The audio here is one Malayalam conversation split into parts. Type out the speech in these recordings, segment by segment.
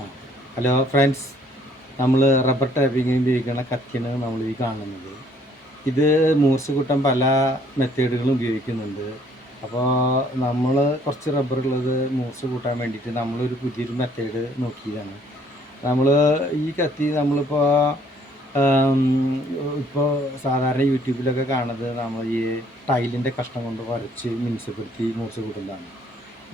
ആ ഹലോ ഫ്രണ്ട്സ്, നമ്മൾ റബ്ബർ ടാപ്പിങ്ങിന് ഉപയോഗിക്കുന്ന കത്തിയാണ് നമ്മൾ ഈ കാണുന്നത്. ഇത് മൂർച്ച കൂട്ടാൻ പല മെത്തേഡുകളും ഉപയോഗിക്കുന്നുണ്ട്. അപ്പോൾ നമ്മൾ കുറച്ച് റബ്ബറുള്ളത് മൂർച്ച കൂട്ടാൻ വേണ്ടിയിട്ട് നമ്മളൊരു പുതിയൊരു മെത്തേഡ് നോക്കിയതാണ്. നമ്മൾ ഈ കത്തി നമ്മളിപ്പോൾ ഇപ്പോൾ സാധാരണ യൂട്യൂബിലൊക്കെ കാണുന്നത് നമ്മൾ ഈ ടൈലിൻ്റെ കഷ്ണം കൊണ്ട് വരച്ച് മിനുസപ്പെടുത്തി മൂർച്ച കൂട്ടുന്നതാണ്.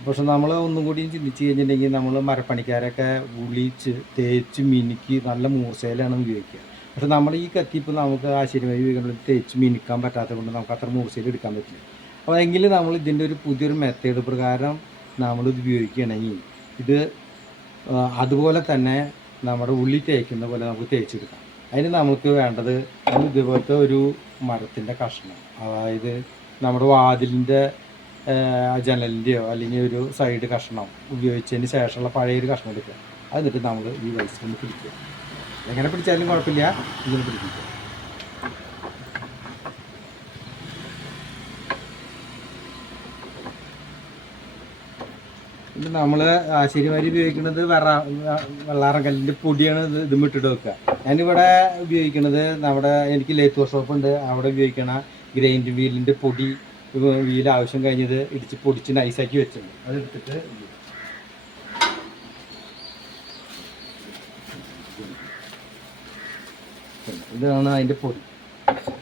പക്ഷെ നമ്മൾ ഒന്നും കൂടി ചിന്തിച്ച് കഴിഞ്ഞിട്ടുണ്ടെങ്കിൽ നമ്മൾ മരപ്പണിക്കാരൊക്കെ ഉളിച്ച് തേച്ച് മിനുക്കി നല്ല മൂർച്ചയിലാണ് ഉപയോഗിക്കുക. പക്ഷെ നമ്മൾ ഈ കത്തി ഇപ്പോൾ നമുക്ക് ആശുപത്രി ഉപയോഗിക്കുന്നത് തേച്ച് മിനുക്കാൻ പറ്റാത്തത് കൊണ്ട് നമുക്ക് അത്ര മൂർച്ചയിൽ എടുക്കാൻ പറ്റില്ല. അപ്പോൾ എങ്കിലും നമ്മൾ ഇതിൻ്റെ ഒരു പുതിയൊരു മെത്തേഡ് പ്രകാരം നമ്മളിത് ഉപയോഗിക്കുകയാണെങ്കിൽ ഇത് അതുപോലെ തന്നെ നമ്മുടെ ഉള്ളി തേക്കുന്ന പോലെ നമുക്ക് തേച്ചെടുക്കാം. അതിന് നമുക്ക് വേണ്ടത് ഇതുപോലത്തെ ഒരു മരത്തിൻ്റെ കഷ്ണം, അതായത് നമ്മുടെ വാതിലിൻ്റെ ജനലിൻ്റെയോ അല്ലെങ്കിൽ ഒരു സൈഡ് കഷ്ണം ഉപയോഗിച്ചതിന് ശേഷമുള്ള പഴയൊരു കഷ്ണം എടുക്കുക. എന്നിട്ട് നമ്മൾ ഈ വൈസ് കൊണ്ട് പിടിക്കുക. എങ്ങനെ പിടിച്ചാലും കുഴപ്പമില്ല, ഇതിന് പിടിപ്പിക്കുക. ഇത് നമ്മൾ ആശാരിമാർ ഉപയോഗിക്കുന്നത് വെള്ളാറങ്കല്ലിൻ്റെ പൊടിയാണ് ഇതും ഇട്ടിട്ട് വെക്കുക. ഞാനിവിടെ ഉപയോഗിക്കുന്നത് എനിക്ക് ലേത്ത് വർക്ക്ഷോപ്പ് ഉണ്ട്, അവിടെ ഉപയോഗിക്കണ ഗ്രൈൻഡ് വീലിൻ്റെ പൊടി വീൽ ആവശ്യം കഴിഞ്ഞത് ഇടിച്ച് പൊടിച്ച് നൈസാക്കി വെച്ചിട്ടുണ്ട്. അതെടുത്തിട്ട് ഇതാണ് അതിൻ്റെ പൊടി.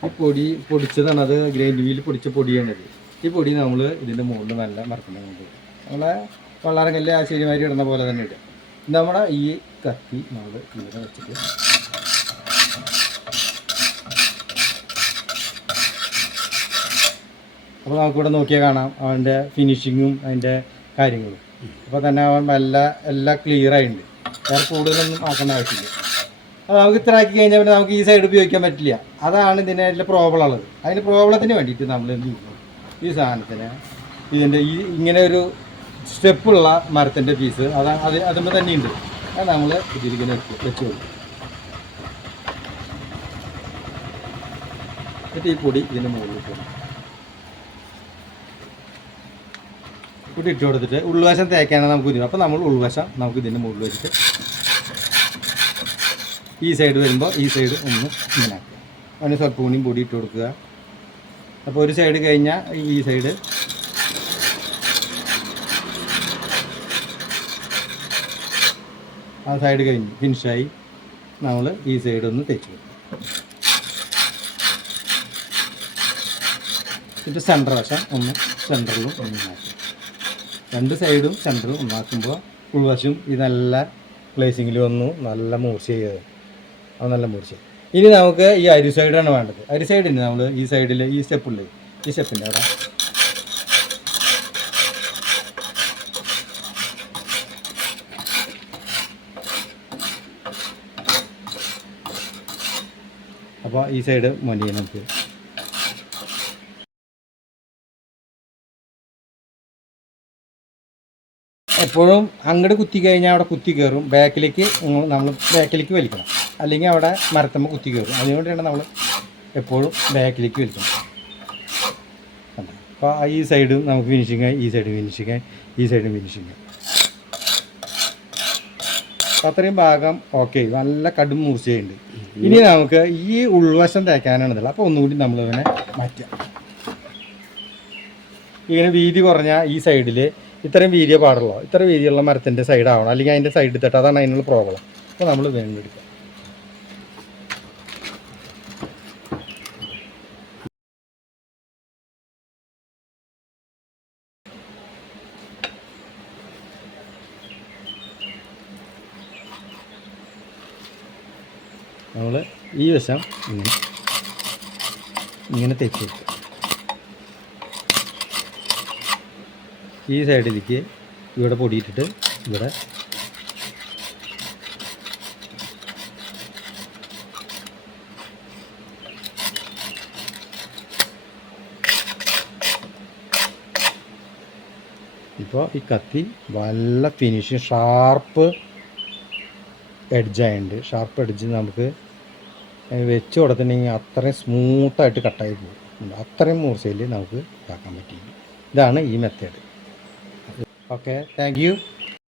ഈ പൊടി പൊടിച്ചതാണ്, അത് ഗ്രൈൻഡ് വീൽ പൊടിച്ച പൊടിയാണിത്. ഈ പൊടി നമ്മൾ ഇതിൻ്റെ മുകളിൽ നല്ല മറക്കുന്നത് നമ്മളെ വള്ളാറങ്കല്ല് ആശാരിമാരി ഇടുന്ന പോലെ തന്നെ ഇടുക. നമ്മുടെ ഈ കത്തി നമ്മൾ ഇങ്ങനെ വെച്ചിട്ട് അപ്പോൾ നമുക്കിവിടെ നോക്കിയാൽ കാണാം അവൻ്റെ ഫിനിഷിങ്ങും അതിൻ്റെ കാര്യങ്ങളും. അപ്പോൾ തന്നെ അവൻ എല്ലാം ക്ലിയറായിട്ടുണ്ട്. വേറെ കൂടുതലൊന്നും ആക്കേണ്ട ആവശ്യമില്ല. അപ്പോൾ നമുക്ക് ഇത്ര ആക്കി കഴിഞ്ഞാൽ പിന്നെ നമുക്ക് ഈ സൈഡ് ഉപയോഗിക്കാൻ പറ്റില്ല. അതാണ് ഇതിൻ്റെ പ്രോബ്ലം ഉള്ളത്. അതിന് പ്രോബ്ലത്തിന് വേണ്ടിയിട്ട് നമ്മൾ എന്ത് ചെയ്യുന്നു, ഈ സാധനത്തിന് ഇതിൻ്റെ ഇങ്ങനെ ഒരു സ്റ്റെപ്പുള്ള മരത്തിൻ്റെ പീസ് അതുമ്പോൾ തന്നെയുണ്ട്. അത് നമ്മൾ ഇതിലിങ്ങനെ വെച്ച് കൊടുക്കും. എന്നിട്ട് ഈ പൊടി ഇതിൻ്റെ മുകളിൽ ഇട്ടു ഇട്ട് കൊടുത്തിട്ട് ഉൾവശം തേക്കാനാണ് നമുക്ക് ഇതിന്. അപ്പോൾ നമ്മൾ ഉൾവശം നമുക്ക് ഇതിൻ്റെ മുകളിൽ വെച്ചിട്ട് ഈ സൈഡ് വരുമ്പോൾ ഈ സൈഡ് ഒന്ന് ഇങ്ങനെ ആക്കുക. അതിന് സ്വല്പം കൂടിയും പൊടി ഇട്ട് കൊടുക്കുക. അപ്പോൾ ഒരു സൈഡ് കഴിഞ്ഞാൽ ഈ സൈഡ് ആ സൈഡ് കഴിഞ്ഞ് ഫിനിഷായി നമ്മൾ ഈ സൈഡ് ഒന്ന് തേച്ച് കൊടുക്കും. എന്നിട്ട് സെൻറ്റർ വശം ഒന്ന് സെൻറ്ററിലും ഒന്നാക്കും. രണ്ട് സൈഡും സെൻറ്ററും ഒന്നാക്കുമ്പോൾ ഉൾവശം ഇതെല്ല പ്ലേസിങ്ങിൽ വന്നു നല്ല മൂർച്ച ചെയ്തത്. അത് നല്ല മൂർച്ച. ഇനി നമുക്ക് ഈ അരി സൈഡാണ് വേണ്ടത്. അരി സൈഡിന് നമ്മൾ ഈ സൈഡിൽ ഈ സ്റ്റെപ്പുണ്ട്, ഈ സ്റ്റെപ്പിൻ്റെ അവിടെ അപ്പോൾ ഈ സൈഡ് മതി നമുക്ക്. എപ്പോഴും അങ്ങോട്ട് കുത്തി കഴിഞ്ഞാൽ അവിടെ കുത്തി കയറും, ബാക്കിലേക്ക് നമ്മൾ ബാക്കിലേക്ക് വലിക്കണം, അല്ലെങ്കിൽ അവിടെ മരത്തമ്മ കുത്തി കയറും. അതുകൊണ്ടാണ് നമ്മൾ എപ്പോഴും ബാക്കിലേക്ക് വലിക്കണം. അപ്പോൾ ഈ സൈഡും നമുക്ക് ഫിനിഷിങ് ആയി, ഈ സൈഡ് ഫിനിഷിങ് ആയി, ഈ സൈഡും ഫിനിഷിങ് ആയി. അത്രയും ഭാഗം ഓക്കെ, നല്ല കടും മൂർച്ചയുണ്ട്. ഇനി നമുക്ക് ഈ ഉൾവശം തേക്കാനാണെന്നുള്ളത്. അപ്പോൾ ഒന്നുകൂടി നമ്മളിങ്ങനെ മാറ്റാം. ഇങ്ങനെ വീതി കുറഞ്ഞ ഈ സൈഡിൽ ഇത്രയും വീതിയെ പാടുള്ളൂ. ഇത്ര വീതിയുള്ള മരത്തിൻ്റെ സൈഡാവണം, അല്ലെങ്കിൽ അതിൻ്റെ സൈഡിൽ തട്ട്. അതാണ് അതിനുള്ള പ്രോബ്ലം. അപ്പോൾ നമ്മൾ വേഗം എടുക്കുക. നമ്മൾ ഈ വശം ഇങ്ങനെ തേച്ച് വെക്കുക. ഈ സൈഡിലേക്ക് ഇവിടെ പൊടിയിട്ടിട്ട് ഇവിടെ ഇപ്പോൾ ഈ കത്തി നല്ല ഫിനിഷിങ് ഷാർപ്പ് എഡ്ജായുണ്ട്. ഷാർപ്പ് എഡ്ജ് നമുക്ക് വെച്ച് കൊടുത്തിട്ടുണ്ടെങ്കിൽ അത്രയും സ്മൂത്തായിട്ട് കട്ടായി പോകും. അത്രയും മൂർച്ചയിൽ നമുക്ക് ഇതാക്കാൻ പറ്റില്ല. ഇതാണ് ഈ മെത്തേഡ്. Okay, thank you.